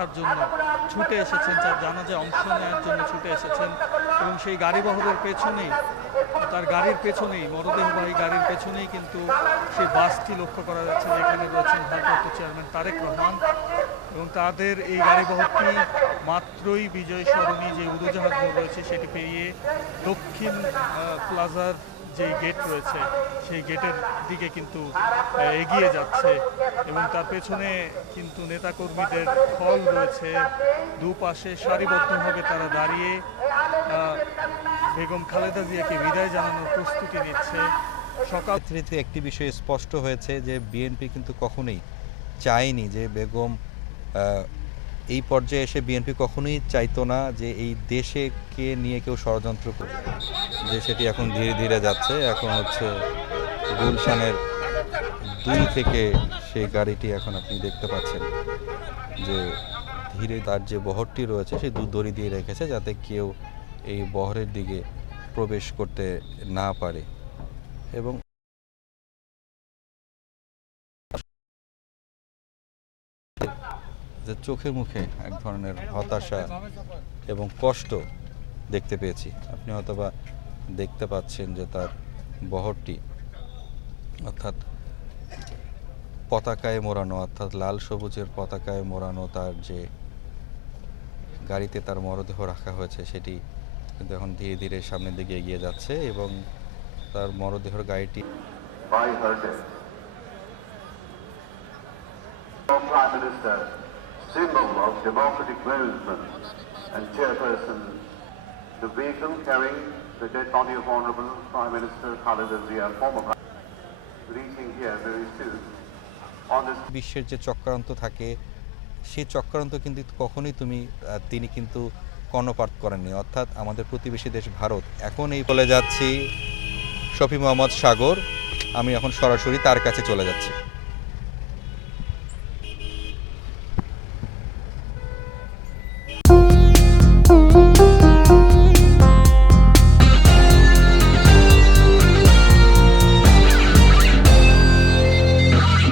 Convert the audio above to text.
দেখার জন্য ছুটে এসেছেন, যার জানাজায় অংশ নেওয়ার জন্য ছুটে এসেছেন। এবং সেই গাড়িবহরের পেছনেই, তার গাড়ির পেছনেই, মরদেহবাহী গাড়ির পেছনেই কিন্তু সেই বাসটি লক্ষ্য করা যাচ্ছে, যেখানে রয়েছেন ভারপ্রাপ্ত চেয়ারম্যান তারেক রহমান। এবং তাদের এই গাড়িবহরটি মাত্রই বিজয় সরণি যে উড়োজাহাজ মোড় রয়েছে সেটি পেরিয়ে দক্ষিণ প্লাজার যে গেট রয়েছে সেই গেটের দিকে কিন্তু এগিয়ে যাচ্ছে। এবং তার পেছনে কিন্তু নেতাকর্মীদের ঢল রয়েছে, দুপাশে সারিবদ্ধভাবে তারা দাঁড়িয়ে বেগম খালেদা জিয়াকে বিদায় জানানোর প্রস্তুতি নিচ্ছে। সকাল থেকে একটি বিষয় স্পষ্ট হয়েছে যে বিএনপি কিন্তু কখনোই চায়নি যে বেগম এই পর্যায়ে এসে বিএনপি কখনোই চাইতো না যে এই দেশকে নিয়ে কেউ ষড়যন্ত্র করে, যে সেটি এখন ধীরে ধীরে যাচ্ছে। এখন হচ্ছে গুলশানের 2 থেকে সেই গাড়িটি এখন আপনি দেখতে পাচ্ছেন যে ধীরে তার যে বহরটি রয়েছে সেই দড়ি দিয়ে রেখেছে যাতে কেউ এই বহরের দিকে প্রবেশ করতে না পারে। এবং যে চোখে মুখে এক ধরনের হতাশা এবং কষ্ট দেখতে পেয়েছি। আপনি হয়তোবা দেখতে পাচ্ছেন যে তার বহরটি অর্থাৎ পতাকায় মোড়ানো, অর্থাৎ লাল সবুজের পতাকায় মোড়ানো তার যে গাড়িতে তার মরদেহ রাখা হয়েছে সেটি কিন্তু এখন ধীরে ধীরে সামনের দিকে এগিয়ে যাচ্ছে। এবং তার মরদেহের গাড়িটি Prime Minister, symbol of democratic movement and chairperson, the vehicle carrying the dead body of Honourable Prime Minister Khaleda Zia, former Prime Minister, reaching here very soon on this. বিশ্বের যে চক্রান্ত থাকে সেই চক্রান্ত কিন্তু কখনোই তিনি কিন্তু কর্ণপাত করেননি। অর্থাৎ আমাদের প্রতিবেশী দেশ ভারত। এখন এই বলে যাচ্ছি শফি মোহাম্মদ সাগর, আমি এখন সরাসরি তার কাছে চলে যাচ্ছি।